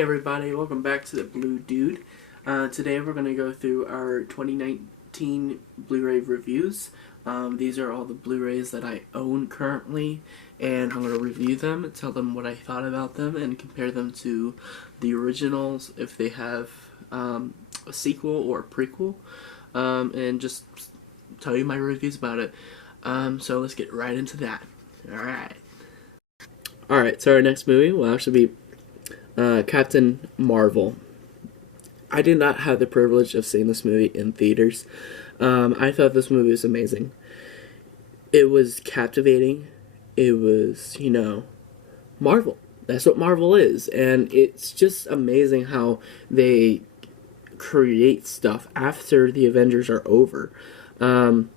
Hey everybody, welcome back to the Blue Dude. Today we're going to go through our 2019 Blu-ray reviews. These are all the Blu-rays that I own currently, and I'm going to review them, tell them what I thought about them, and compare them to the originals if they have a sequel or a prequel, and just tell you my reviews about it. So let's get right into that. Alright, so our next movie will actually be Captain Marvel. I did not have the privilege of seeing this movie in theaters. I thought this movie was amazing. It was captivating. It was, Marvel. That's what Marvel is. And it's just amazing how they create stuff after the Avengers are over. And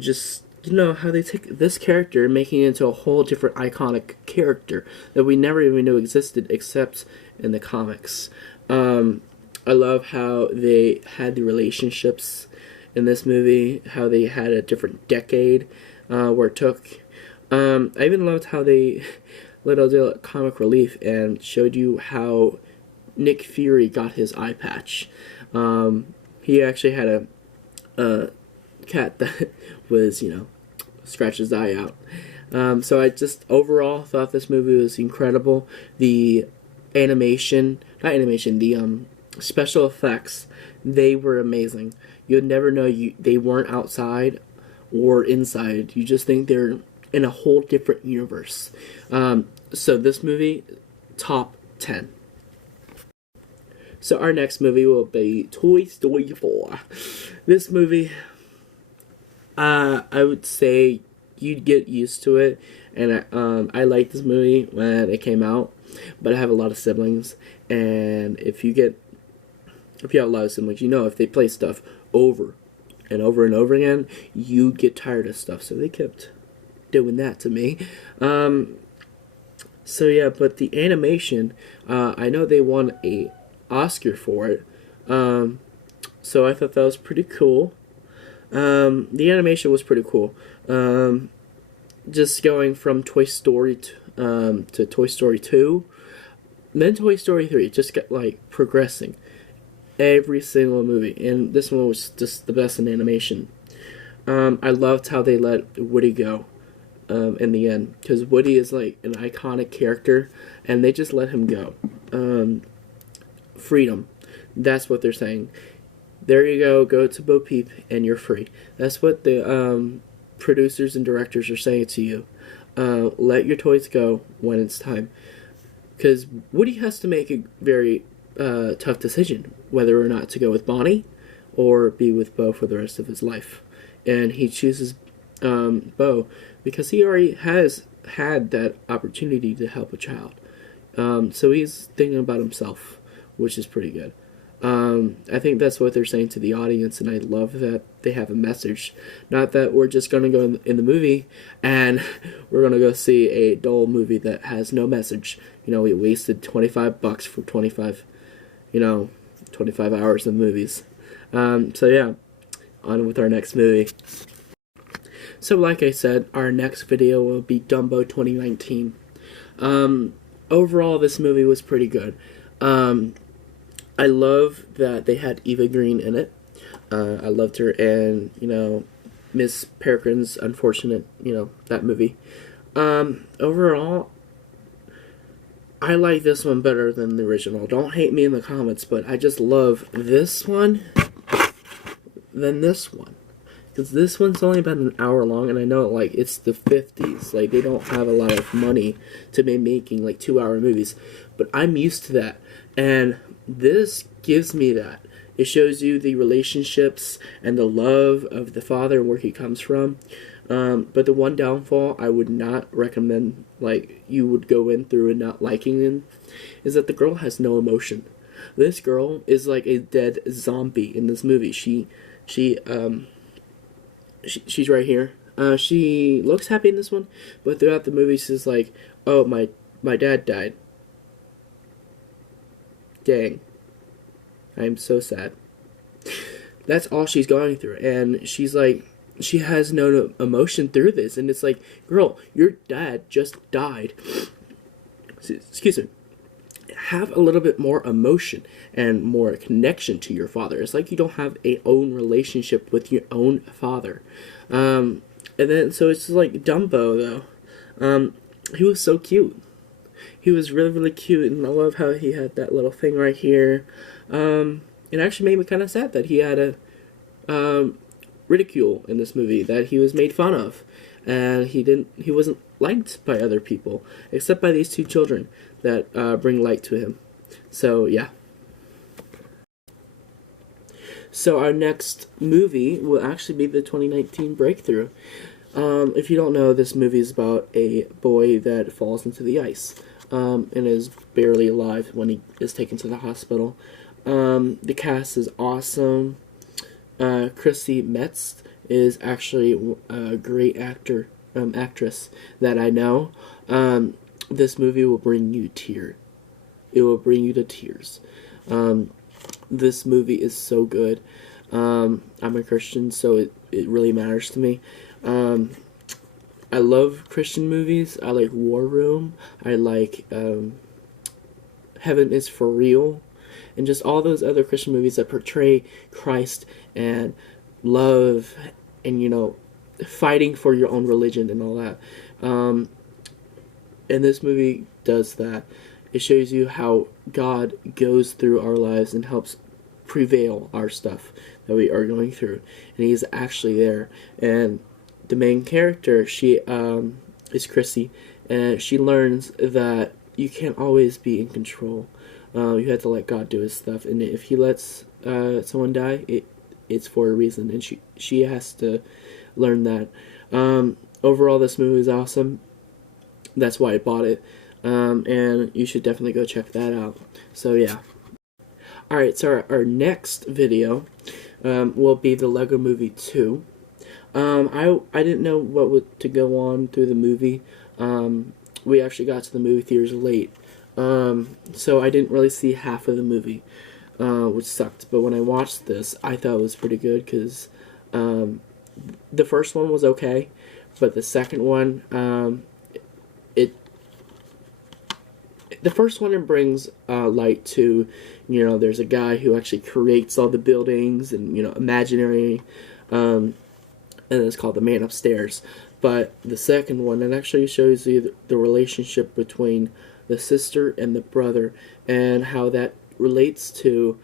just how they take this character and making it into a whole different iconic character that we never even knew existed except in the comics. I love how they had the relationships in this movie, how they had a different decade where it took. I even loved how they let us do comic relief and showed you how Nick Fury got his eye patch. He actually had a cat that was, scratch his eye out. So I just overall thought this movie was incredible. The the special effects, they were amazing. You'd never know they weren't outside or inside. You just think they're in a whole different universe. So this movie, top 10. So our next movie will be Toy Story 4. This movie, I would say you'd get used to it, and I liked this movie when it came out, but I have a lot of siblings, and if you have a lot of siblings, if they play stuff over and over and over again, you get tired of stuff, so they kept doing that to me. So yeah, but the animation, I know they won a Oscar for it, so I thought that was pretty cool. The animation was pretty cool. Just going from Toy Story to Toy Story 2, then Toy Story 3, just got progressing every single movie, and this one was just the best in animation. I loved how they let Woody go in the end, because Woody is an iconic character, and they just let him go. Freedom, that's what they're saying. There you go to Bo Peep, and you're free. That's what the producers and directors are saying to you. Let your toys go when it's time. Because Woody has to make a very tough decision, whether or not to go with Bonnie or be with Bo for the rest of his life. And he chooses Bo because he already has had that opportunity to help a child. So he's thinking about himself, which is pretty good. I think that's what they're saying to the audience, and I love that they have a message. Not that we're just going to go in the movie and we're going to go see a dull movie that has no message. We wasted $25 for 25 hours of movies. So yeah, on with our next movie. So like I said, our next video will be Dumbo 2019. Overall, this movie was pretty good. I love that they had Eva Green in it. I loved her, and Miss Peregrine's unfortunate, that movie. Overall, I like this one better than the original. Don't hate me in the comments, but I just love this one than this one. Because this one's only about an hour long, and I know, it's the 50s. They don't have a lot of money to be making, 2-hour movies. But I'm used to that. And this gives me that. It shows you the relationships and the love of the father and where he comes from. But the one downfall I would not recommend, you would go in through and not liking him, is that the girl has no emotion. This girl is like a dead zombie in this movie. She's right here. She looks happy in this one, but throughout the movie she's like, oh, my dad died. Dang. I'm so sad. That's all she's going through, and she's she has no emotion through this, and it's girl, your dad just died. Excuse me. have a little bit more emotion and more connection to your father. It's like you don't have a own relationship with your own father. And then, so it's just like Dumbo, though. He was so cute. He was really, really cute, and I love how he had that little thing right here. It actually made me kind of sad that he had a ridicule in this movie, that he was made fun of, and he wasn't liked by other people, except by these two children that bring light to him. So, yeah. So our next movie will actually be the 2019 Breakthrough. If you don't know, this movie is about a boy that falls into the ice and is barely alive when he is taken to the hospital. The cast is awesome. Chrissy Metz is actually a great actress that I know. This movie will bring you It will bring you to tears. This movie is so good. I'm a Christian, so it really matters to me. I love Christian movies. I like War Room. I like Heaven is for Real. And just all those other Christian movies that portray Christ and love and, fighting for your own religion and all that. And this movie does that. It shows you how God goes through our lives and helps prevail our stuff that we are going through. And He's actually there. And the main character, she is Chrissy, and she learns that you can't always be in control. You have to let God do His stuff. And if He lets someone die, it's for a reason. And she has to learn that. Overall, this movie is awesome. That's why I bought it. And you should definitely go check that out. So yeah. Alright, so our next video will be the Lego Movie 2. I didn't know what to go on through the movie. We actually got to the movie theaters late. So I didn't really see half of the movie, which sucked. But when I watched this, I thought it was pretty good because the first one was okay, but the second one, the first one, it brings light to, there's a guy who actually creates all the buildings and, imaginary, and it's called The Man Upstairs. But the second one, it actually shows you the relationship between the sister and the brother and how that relates to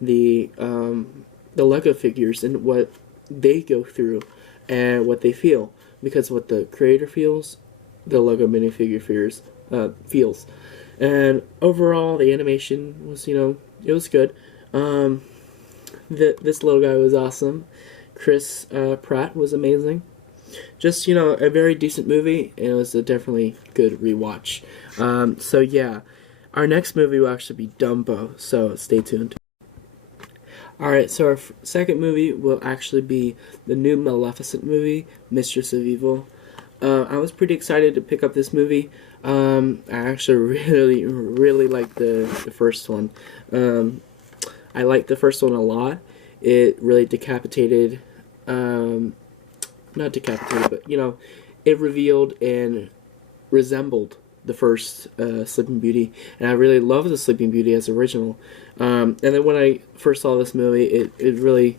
the Lego figures and what they go through and what they feel. Because what the creator feels, the Lego minifigure feels. And overall, the animation was, it was good. This little guy was awesome. Chris Pratt was amazing. Just, a very decent movie, and it was a definitely good rewatch. So yeah, our next movie will actually be Dumbo, so stay tuned. Alright, so our second movie will actually be the new Maleficent movie, Mistress of Evil. I was pretty excited to pick up this movie. I actually really, really liked the first one. I liked the first one a lot. It really decapitated, not decapitated, but, it revealed and resembled the first Sleeping Beauty. And I really loved the Sleeping Beauty as original. And then when I first saw this movie, it really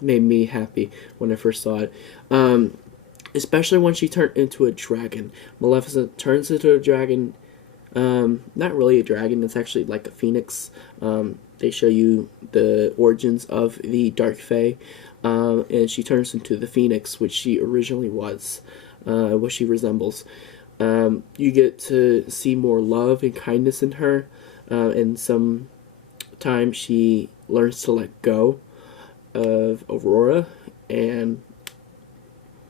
made me happy when I first saw it. Especially when she turned into a dragon. Maleficent turns into a dragon. Not really a dragon, it's actually like a phoenix. They show you the origins of the Dark Fae. And she turns into the phoenix, which she originally was. What she resembles. You get to see more love and kindness in her. And sometimes she learns to let go of Aurora. And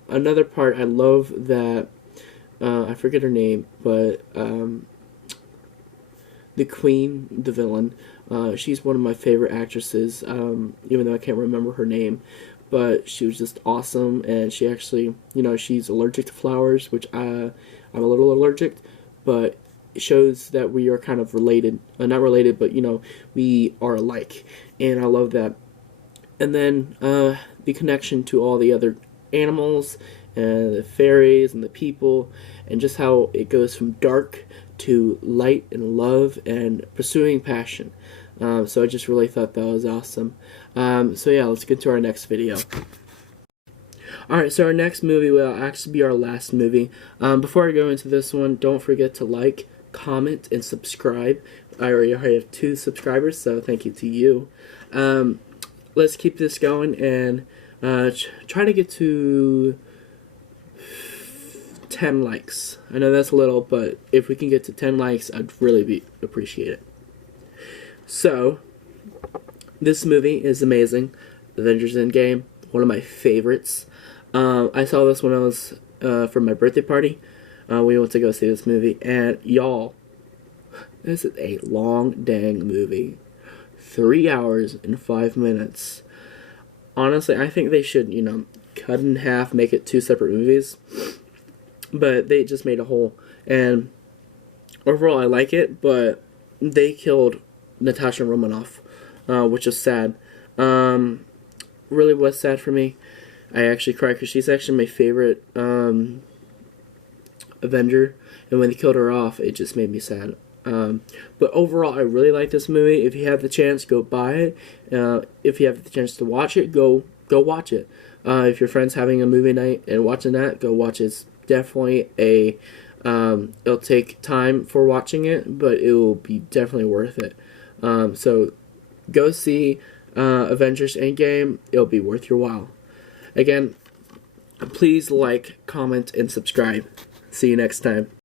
another part, I love that, I forget her name, but the Queen, the villain, she's one of my favorite actresses, even though I can't remember her name, but she was just awesome, and she actually, she's allergic to flowers, which I'm a little allergic, but it shows that we are kind of related, not related, but, we are alike, and I love that. And then, the connection to all the other animals and the fairies and the people, and just how it goes from dark to light and love and pursuing passion. So I just really thought that was awesome. So yeah, let's get to our next video. Alright, so our next movie will actually be our last movie. Before I go into this one, don't forget to like, comment, and subscribe. I already have 2 subscribers, so thank you to you. Let's keep this going and try to get to 10 likes. I know that's a little, but if we can get to 10 likes, I'd really appreciate it. So, this movie is amazing. Avengers Endgame, one of my favorites. I saw this when I was for my birthday party. We went to go see this movie, and y'all, this is a long dang movie. 3 hours and 5 minutes. Honestly, I think they should, cut in half, make it 2 separate movies. But they just made a whole. And overall, I like it, but they killed Natasha Romanoff, which is sad. Really was sad for me. I actually cried because she's actually my favorite Avenger. And when they killed her off, it just made me sad. But overall, I really like this movie. If you have the chance, go buy it. If you have the chance to watch it, go watch it. If your friend's having a movie night and watching that, go watch it. It's definitely a it'll take time for watching it, but it will be definitely worth it. So go see Avengers Endgame. It'll be worth your while. Again, please like, comment, and subscribe. See you next time.